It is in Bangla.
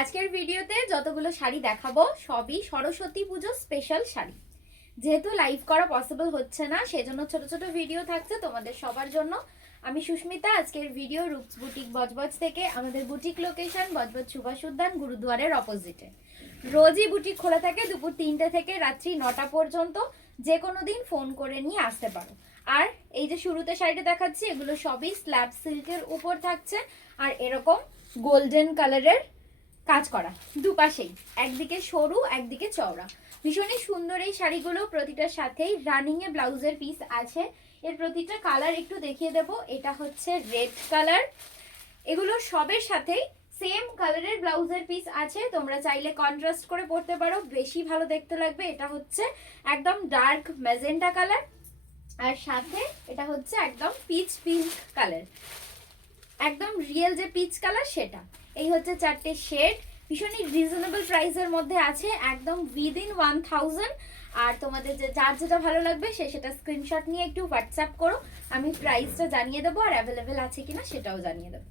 আজকের ভিডিওতে যতগুলো শাড়ি দেখাবো সবই সরস্বতী পুজো স্পেশাল শাড়ি। যেহেতু লাইভ করা পসিবল হচ্ছে না, সেজন্য ছোট ছোট ভিডিও থাকছে তোমাদের সবার জন্য। আমি সুস্মিতা। আজকের ভিডিও রূপস বুটিক বজবজ থেকে। আমাদের বুটিক লোকেশন বজবজ সুভাষ উদ্যান গুরুদুয়ারের অপোজিটে। রোজই বুটিক খোলা থাকে দুপুর 3টে থেকে রাত্রি 9টা পর্যন্ত। যে কোনো দিন ফোন করে নিয়ে আসতে পারো। আর এই যে শুরুতে শাড়িটা দেখাচ্ছি, এগুলো সবই স্ল্যাব সিল্কের উপর থাকছে আর এরকম গোল্ডেন কালারের কাজ করা দুপাশেই, একদিকে সরু একদিকে চওড়া। ভীষণই সুন্দর এই শাড়িগুলো। প্রতিটার সাথেই রানিং এ ব্লাউজের পিস আছে। এর প্রতিটা কালার একটু দেখিয়ে দেব। এটা হচ্ছে রেড কালার। এগুলো সবের সাথেই সেম কালারের ব্লাউজের পিস আছে। তোমরা চাইলে কন্ট্রাস্ট করে পরতে পারো, বেশি ভালো দেখতে লাগবে। এটা হচ্ছে একদম ডার্ক ম্যাজেন্টা কালার, আর সাথে এটা হচ্ছে একদম পিচ পিঙ্ক কালার, একদম রিয়েল যে পিচ কালার সেটা। এই হচ্ছে 4টে শেড। ভীষণই রিজনেবল প্রাইসের মধ্যে আছে, একদম উইদিন 1000। আর তোমাদের যার যেটা ভালো লাগবে সেটা স্ক্রিনশট নিয়ে একটু হোয়াটসঅ্যাপ করো। আমি প্রাইসটা জানিয়ে দেবো আর অ্যাভেলেবেল আছে কিনা সেটাও জানিয়ে দেবো।